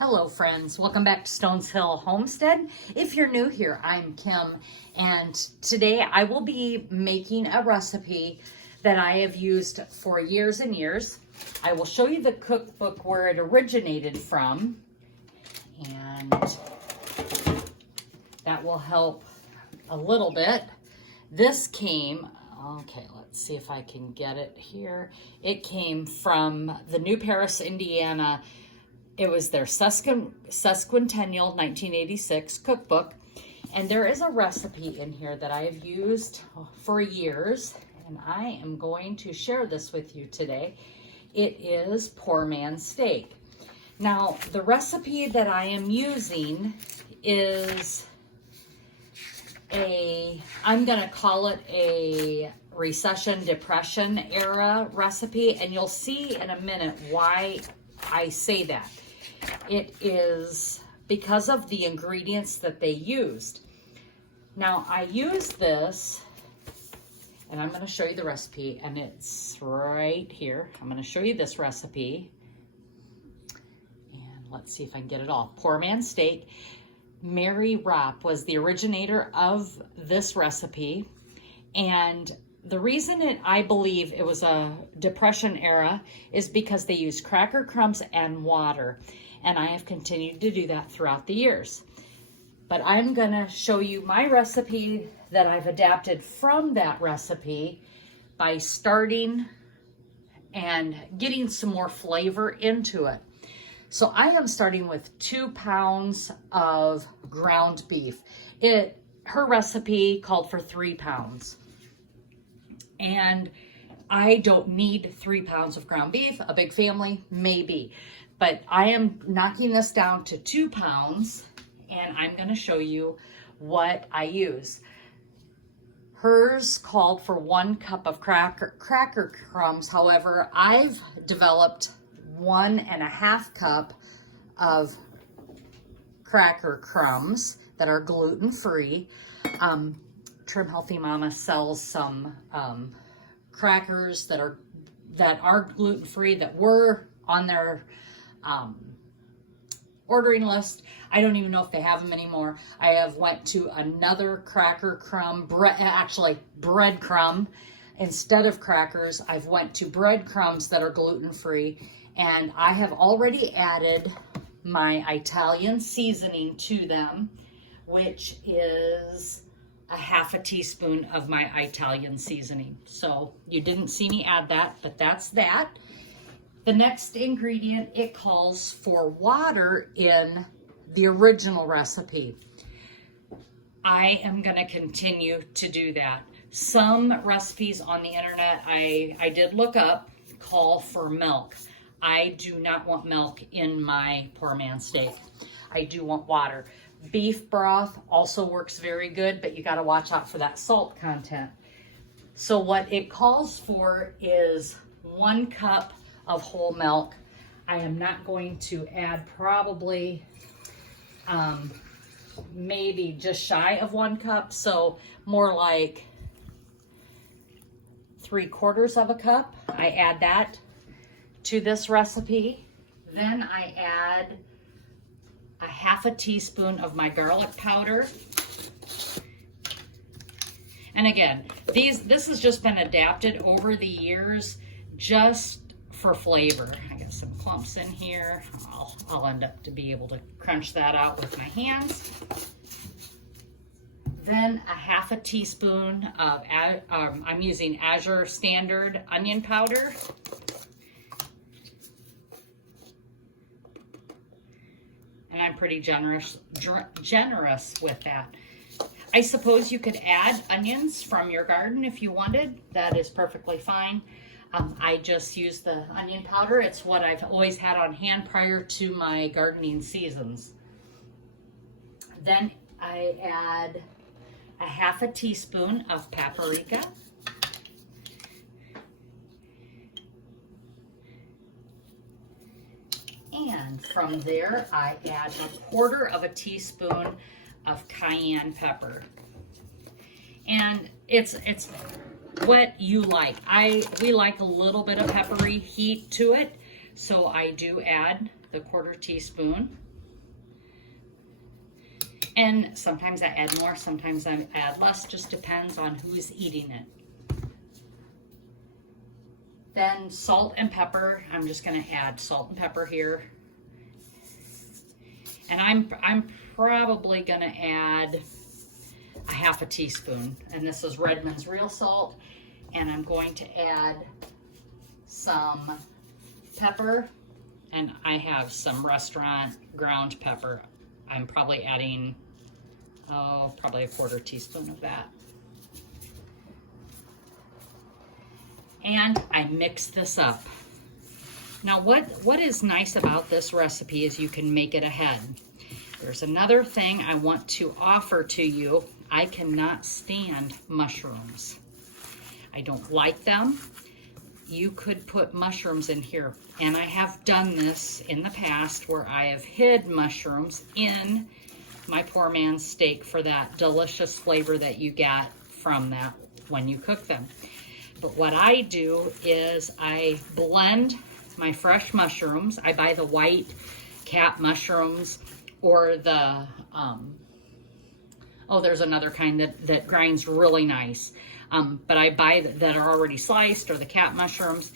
Hello friends, welcome back to Stones Hill Homestead. If you're new here, I'm Kim, and today I will be making a recipe that I have used for years and years. I will show you the cookbook where it originated from, and that will help a little bit. This came, okay, let's see if I can get it here. It came from the New Paris, Indiana. It was their sesquicentennial 1986 cookbook, and there is a recipe in here that I have used for years, and I am going to share this with you today. It is Poorman steak. Now, the recipe that I am using is I'm going to call it a recession, depression era recipe, and you'll see in a minute why I say that. It is because of the ingredients that they used. Now, I used this, and I'm going to show you the recipe, and it's right here. I'm going to show you this recipe, and let's see if I can get it all. Poorman steak. Mary Ropp was the originator of this recipe, and the reason I believe it was a depression era is because they used cracker crumbs and water, and I have continued to do that throughout the years. But I'm going to show you my recipe that I've adapted from that recipe by starting and getting some more flavor into it. So I am starting with 2 pounds of ground beef. Her recipe called for 3 pounds. And I don't need 3 pounds of ground beef. A big family, maybe. But I am knocking this down to 2 pounds, and I'm going to show you what I use. Hers called for 1 cup of cracker crumbs. However, I've developed 1.5 cup of cracker crumbs that are gluten-free. Trim Healthy Mama sells some crackers that are gluten-free that were on their ordering list. I don't even know if they have them anymore. I have went to another cracker crumb, breadcrumb. Instead of crackers, I've went to breadcrumbs that are gluten-free, and I have already added my Italian seasoning to them, which is a 1/2 teaspoon of my Italian seasoning. So you didn't see me add that, but that's that. The next ingredient, it calls for water in the original recipe. I am going to continue to do that. Some recipes on the internet I did look up call for milk. I do not want milk in my Poorman steak. I do want water. Beef broth also works very good, but you got to watch out for that salt content. So what it calls for is 1 cup of whole milk. I am not going to add probably maybe just shy of 1 cup, so more like 3/4 of a cup. I add that to this recipe. Then I add a 1/2 teaspoon of my garlic powder. And again, this has just been adapted over the years just for flavor. I got some clumps in here. I'll end up to be able to crunch that out with my hands. Then a 1/2 teaspoon of, I'm using Azure Standard onion powder. And I'm pretty generous with that. I suppose you could add onions from your garden if you wanted. That is perfectly fine. I just use the onion powder. It's what I've always had on hand prior to my gardening seasons. Then I add a 1/2 teaspoon of paprika. And from there, I add 1/4 teaspoon of cayenne pepper. And it's what you like. We like a little bit of peppery heat to it, so I do add the 1/4 teaspoon. And sometimes I add more, sometimes I add less, just depends on who's eating it. Then salt and pepper. I'm just going to add salt and pepper here. And I'm probably going to add a half a teaspoon. And this is Redmond's real salt. And I'm going to add some pepper. And I have some restaurant ground pepper. I'm probably adding, probably a quarter teaspoon of that. And I mix this up. Now what is nice about this recipe is you can make it ahead. There's another thing I want to offer to you. I cannot stand mushrooms. I don't like them. You could put mushrooms in here. And I have done this in the past where I have hid mushrooms in my poor man's steak for that delicious flavor that you get from that when you cook them. But what I do is I blend my fresh mushrooms. I buy the white cap mushrooms or the, there's another kind that grinds really nice. But I buy that are already sliced, or the cap mushrooms,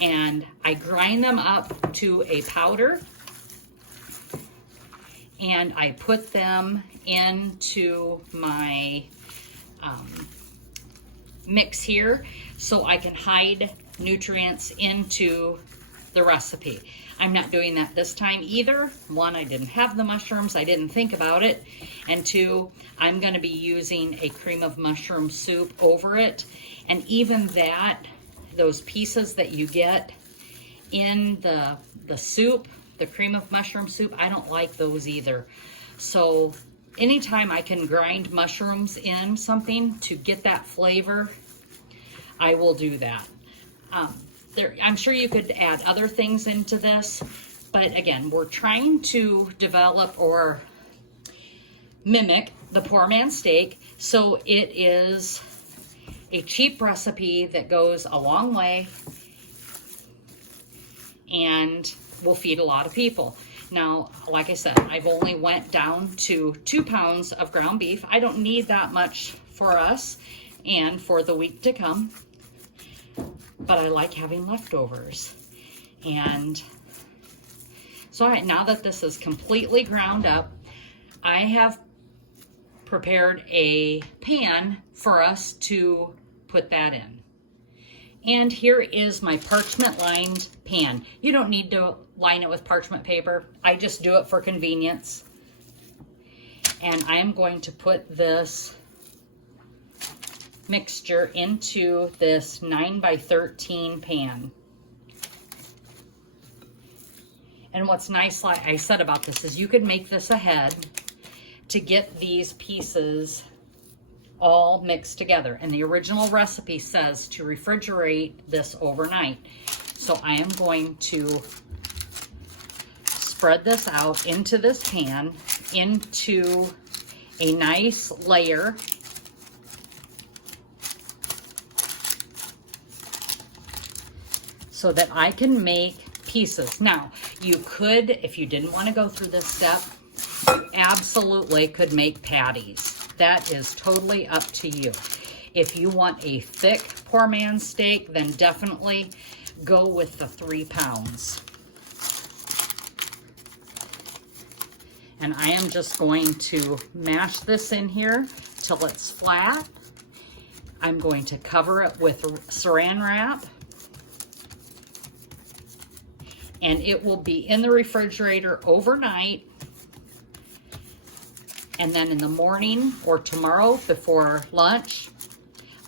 and I grind them up to a powder, and I put them into my mix here so I can hide nutrients into the recipe. I'm not doing that this time either. One, I didn't have the mushrooms, I didn't think about it. And two, I'm gonna be using a cream of mushroom soup over it. And even that, those pieces that you get in the soup, the cream of mushroom soup, I don't like those either. So anytime I can grind mushrooms in something to get that flavor, I will do that. I'm sure you could add other things into this, but again, we're trying to develop or mimic the poor man's steak, so it is a cheap recipe that goes a long way and will feed a lot of people. Now, like I said, I've only went down to 2 pounds of ground beef. I don't need that much for us and for the week to come, but I like having leftovers. And so now that this is completely ground up, I have prepared a pan for us to put that in. And here is my parchment lined pan. You don't need to line it with parchment paper. I just do it for convenience. And I'm going to put this mixture into this 9x13 pan. And what's nice, like I said about this, is you could make this ahead to get these pieces all mixed together. And the original recipe says to refrigerate this overnight. So I am going to spread this out into this pan, into a nice layer. So that I can make pieces. Now, you could, if you didn't want to go through this step, you absolutely could make patties. That is totally up to you. If you want a thick poor man's steak, then definitely go with the 3 pounds. And I am just going to mash this in here till it's flat. I'm going to cover it with saran wrap. And it will be in the refrigerator overnight. And then in the morning or tomorrow before lunch,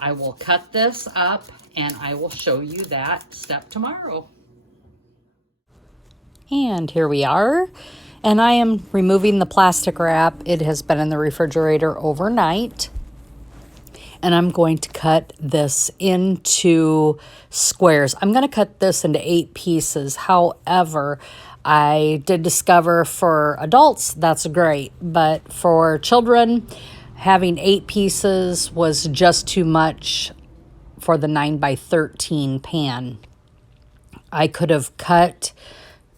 I will cut this up and I will show you that step tomorrow. And here we are. And I am removing the plastic wrap. It has been in the refrigerator overnight. And I'm going to cut this into squares. I'm going to cut this into 8 pieces. However, I did discover for adults, that's great. But for children, having 8 pieces was just too much for the 9x13 pan. I could have cut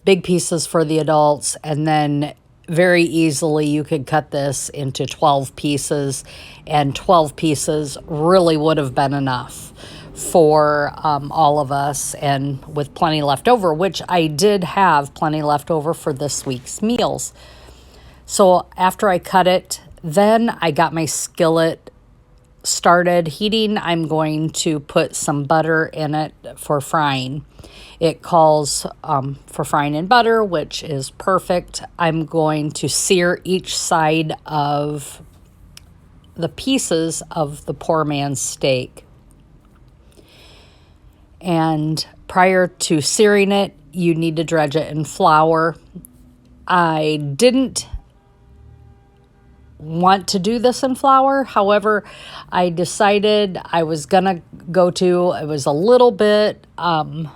big pieces for the adults and then very easily you could cut this into 12 pieces, and 12 pieces really would have been enough for all of us, and with plenty left over, which I did have plenty left over for this week's meals. So after I cut it, then I got my skillet started heating. I'm going to put some butter in it for frying. It calls for frying in butter, which is perfect. I'm going to sear each side of the pieces of the poor man's steak. And prior to searing it, you need to dredge it in flour. I didn't want to do this in flour. However, I decided I was gonna it was a little bit, I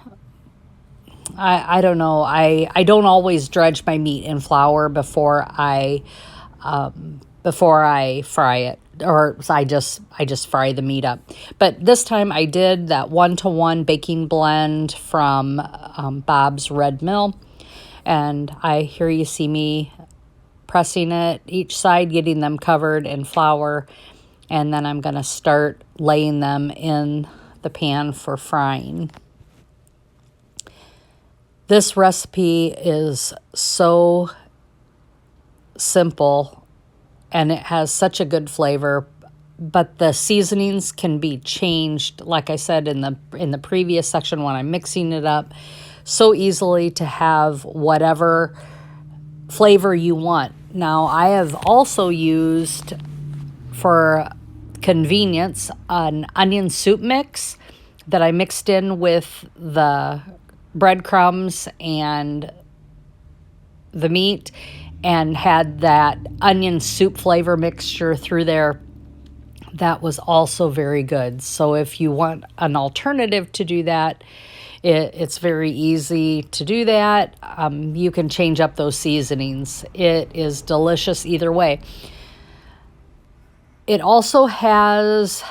don't know. I don't always dredge my meat in flour before I fry it, or I just fry the meat up. But this time I did that 1-to-1 baking blend from Bob's Red Mill, and here you see me pressing it each side, getting them covered in flour, and then I'm going to start laying them in the pan for frying. This recipe is so simple and it has such a good flavor, but the seasonings can be changed, like I said in the previous section when I'm mixing it up, so easily to have whatever flavor you want. Now, I have also used, for convenience, an onion soup mix that I mixed in with the breadcrumbs and the meat, and had that onion soup flavor mixture through there. That was also very good. So if you want an alternative to do that, it's very easy to do that. You can change up those seasonings. It is delicious either way. It also has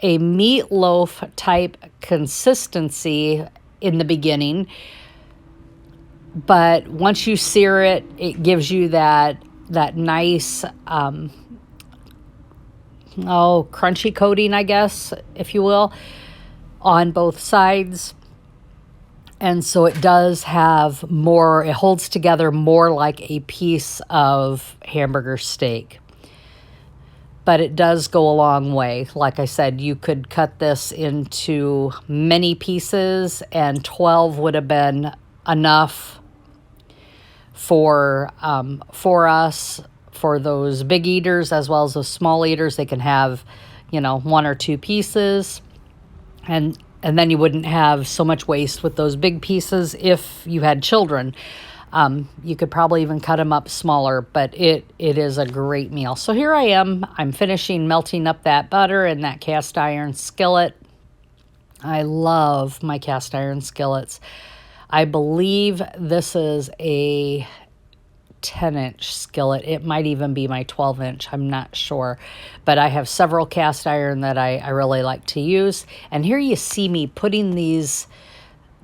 a meatloaf type consistency in the beginning, but once you sear it, it gives you that nice crunchy coating, I guess, if you will, on both sides. And so it does have more, it holds together more like a piece of hamburger steak. But it does go a long way. Like I said, you could cut this into many pieces, and 12 would have been enough for us, for those big eaters as well as those small eaters. They can have, 1 or 2 pieces, and then you wouldn't have so much waste with those big pieces if you had children. You could probably even cut them up smaller, but it is a great meal. So here I am. I'm finishing melting up that butter in that cast iron skillet. I love my cast iron skillets. I believe this is a 10-inch skillet. It might even be my 12-inch. I'm not sure. But I have several cast iron that I really like to use. And here you see me putting these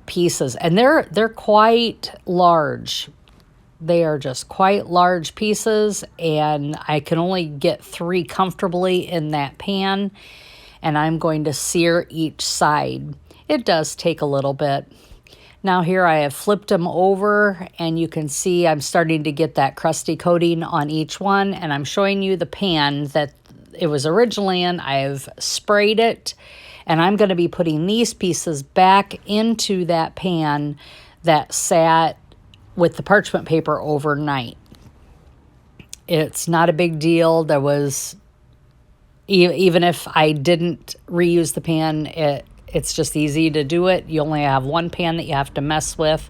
pieces, and they're quite large. They are just quite large pieces, and I can only get 3 comfortably in that pan, and I'm going to sear each side. It does take a little bit. Now here I have flipped them over, and you can see I'm starting to get that crusty coating on each one, and I'm showing you the pan that it was originally in. I've sprayed it, and I'm going to be putting these pieces back into that pan that sat with the parchment paper overnight. It's not a big deal. There was, even if I didn't reuse the pan, it's just easy to do it. You only have one pan that you have to mess with,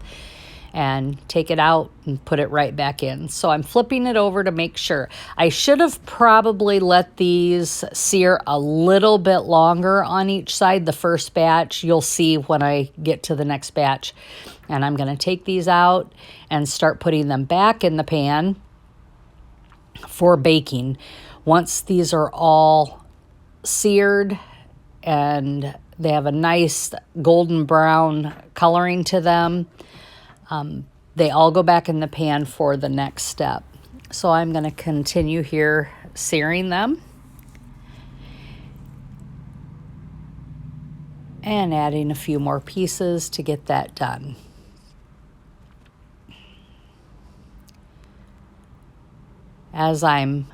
and take it out and put it right back in. So I'm flipping it over to make sure. I should have probably let these sear a little bit longer on each side. The first batch, you'll see when I get to the next batch. And I'm going to take these out and start putting them back in the pan for baking. Once these are all seared and they have a nice golden brown coloring to them, they all go back in the pan for the next step. So I'm going to continue here searing them and adding a few more pieces to get that done. As I'm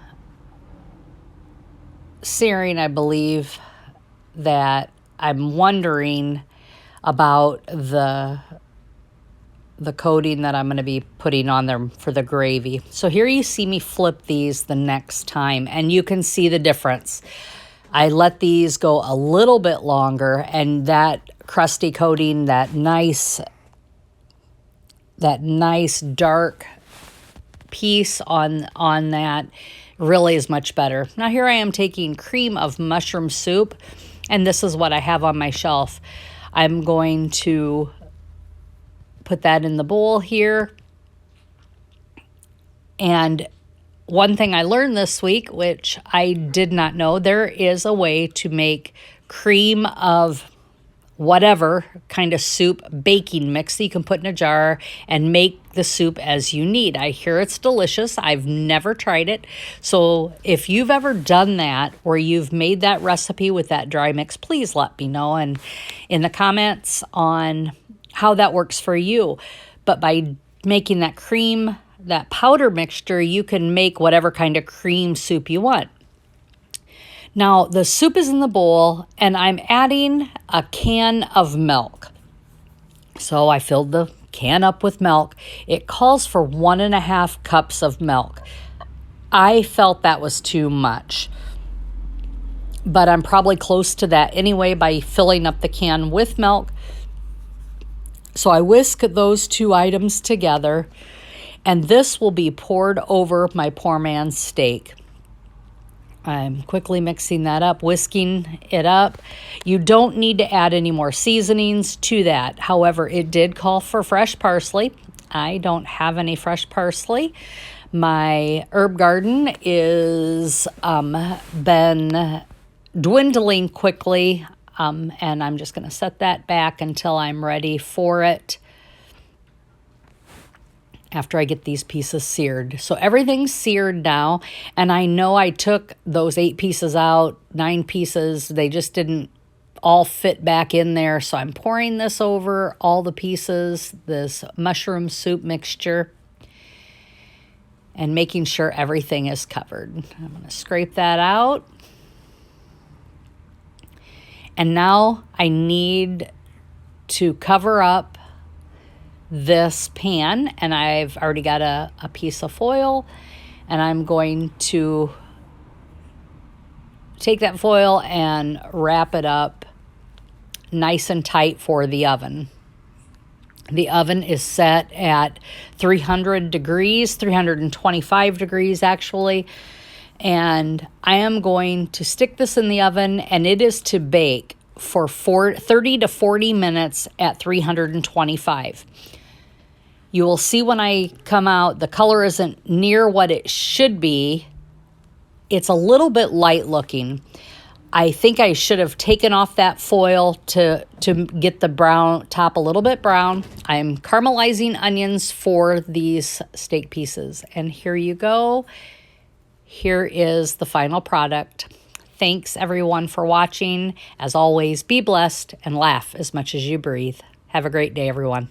searing, I believe that I'm wondering about the coating that I'm going to be putting on there for the gravy. So here you see me flip these the next time, and you can see the difference. I let these go a little bit longer, and that crusty coating, that nice dark piece on that really is much better. Now here I am taking cream of mushroom soup, and this is what I have on my shelf. I'm going to put that in the bowl here. And one thing I learned this week, which I did not know, there is a way to make cream of whatever kind of soup baking mix that you can put in a jar and make the soup as you need. I hear it's delicious. I've never tried it. So if you've ever done that or you've made that recipe with that dry mix, please let me know and in the comments on how that works for you. But by making that cream, that powder mixture, you can make whatever kind of cream soup you want. Now, the soup is in the bowl, and I'm adding a can of milk. So I filled the can up with milk. It calls for 1.5 cups of milk. I felt that was too much, but I'm probably close to that anyway by filling up the can with milk. So I whisk those two items together, and this will be poured over my Poorman steak. I'm quickly mixing that up, whisking it up. You don't need to add any more seasonings to that. However, it did call for fresh parsley. I don't have any fresh parsley. My herb garden is been dwindling quickly, and I'm just going to set that back until I'm ready for it after I get these pieces seared. So everything's seared now, and I know I took those 8 pieces out, 9 pieces. They just didn't all fit back in there. So I'm pouring this over all the pieces, this mushroom soup mixture, and making sure everything is covered. I'm going to scrape that out. And now I need to cover up this pan, and I've already got a piece of foil, and I'm going to take that foil and wrap it up nice and tight for the oven. The oven is set at 300 degrees, 325 degrees actually, and I am going to stick this in the oven, and it is to bake for 30 to 40 minutes at 325. You will see when I come out, the color isn't near what it should be. It's a little bit light looking. I think I should have taken off that foil to get the brown top a little bit brown. I'm caramelizing onions for these steak pieces. And here you go. Here is the final product. Thanks everyone for watching. As always, be blessed and laugh as much as you breathe. Have a great day, everyone.